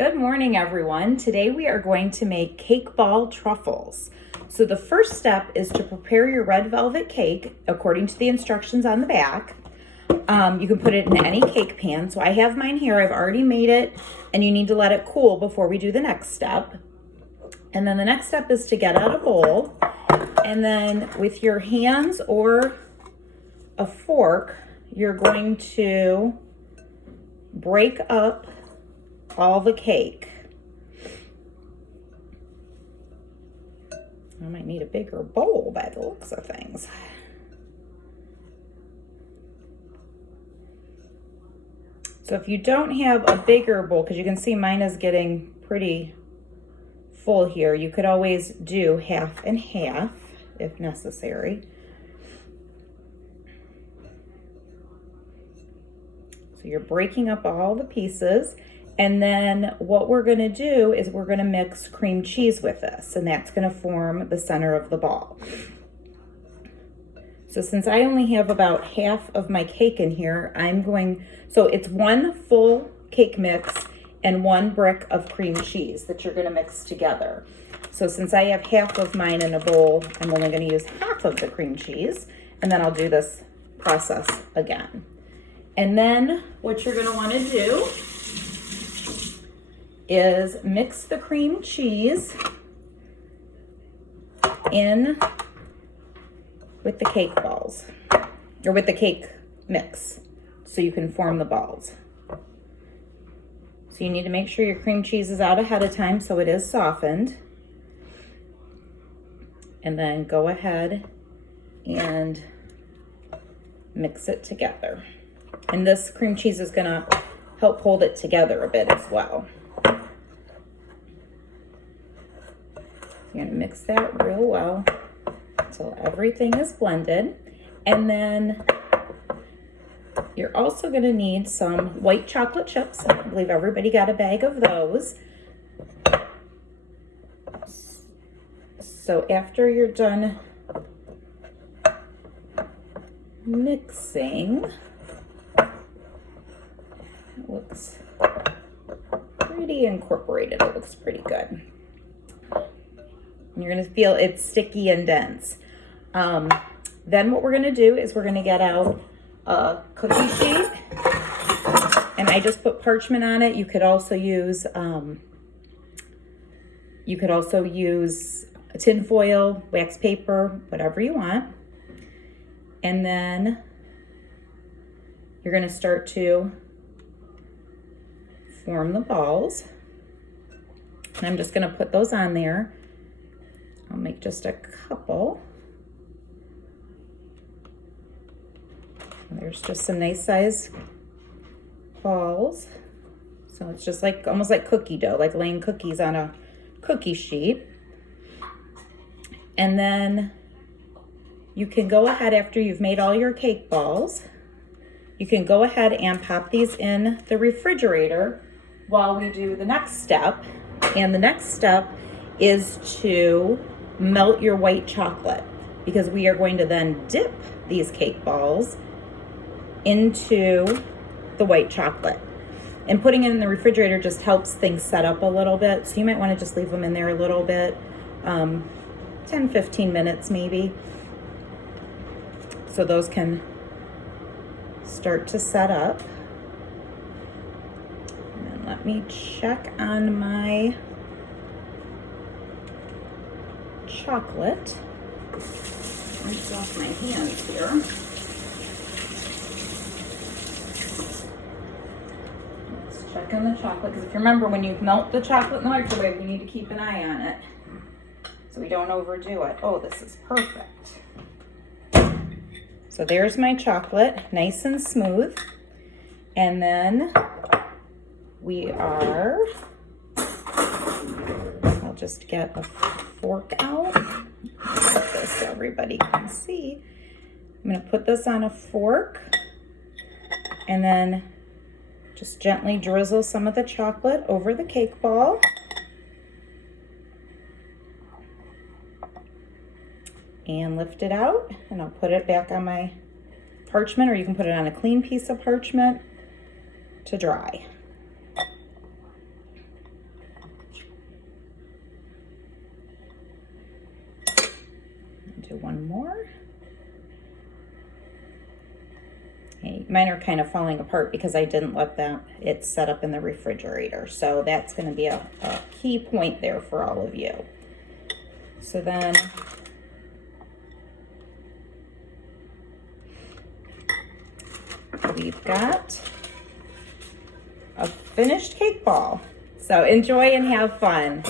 Good morning, everyone. Today we are going to make cake ball truffles. So the first step is to prepare your red velvet cake according to the instructions on the back. You can put it in any cake pan. So I have mine here. I've already made it, and you need to let it cool before we do the next step. And then the next step is to get out a bowl, and then with your hands or a fork, you're going to break up all the cake. I might need a bigger bowl by the looks of things. So if you don't have a bigger bowl, because you can see mine is getting pretty full here, you could always do half and half if necessary. So you're breaking up all the pieces. And then what we're gonna do is we're gonna mix cream cheese with this, and that's gonna form the center of the ball. So since I only have about half of my cake in here, so it's one full cake mix and one brick of cream cheese that you're gonna mix together. So since I have half of mine in a bowl, I'm only gonna use half of the cream cheese, and then I'll do this process again. And then what you're gonna wanna do is mix the cream cheese in with the cake balls, or with the cake mix, so you can form the balls. So you need to make sure your cream cheese is out ahead of time so it is softened. And then go ahead and mix it together. And this cream cheese is gonna help hold it together a bit as well. You're gonna mix that real well until everything is blended. And then you're also gonna need some white chocolate chips. I believe everybody got a bag of those. So after you're done mixing, it looks pretty incorporated. It looks pretty good. You're gonna feel it's sticky and dense. Then what we're gonna do is we're gonna get out a cookie sheet, and I just put parchment on it. You could also use tin foil, wax paper, whatever you want. And then you're gonna start to form the balls. And I'm just gonna put those on there. I'll make just a couple. There's just some nice size balls. So it's just like almost like cookie dough, like laying cookies on a cookie sheet. And then you can go ahead, after you've made all your cake balls, you can go ahead and pop these in the refrigerator while we do the next step. And the next step is to melt your white chocolate, because we are going to then dip these cake balls into the white chocolate. And putting it in the refrigerator just helps things set up a little bit. So you might want to just leave them in there a little bit, 10-15 minutes maybe, so those can start to set up. And then let me check on my chocolate. Rinse off my hands here. Let's check on the chocolate, because if you remember, when you melt the chocolate in the microwave, you need to keep an eye on it so we don't overdo it. Oh, this is perfect. So there's my chocolate, nice and smooth. And then I'll just get a fork out like this so everybody can see. I'm gonna put this on a fork and then just gently drizzle some of the chocolate over the cake ball. And lift it out, and I'll put it back on my parchment, or you can put it on a clean piece of parchment to dry. do one more. Okay, mine are kind of falling apart because I didn't let it set up in the refrigerator. So that's going to be a key point there for all of you. So then we've got a finished cake ball. So enjoy and have fun.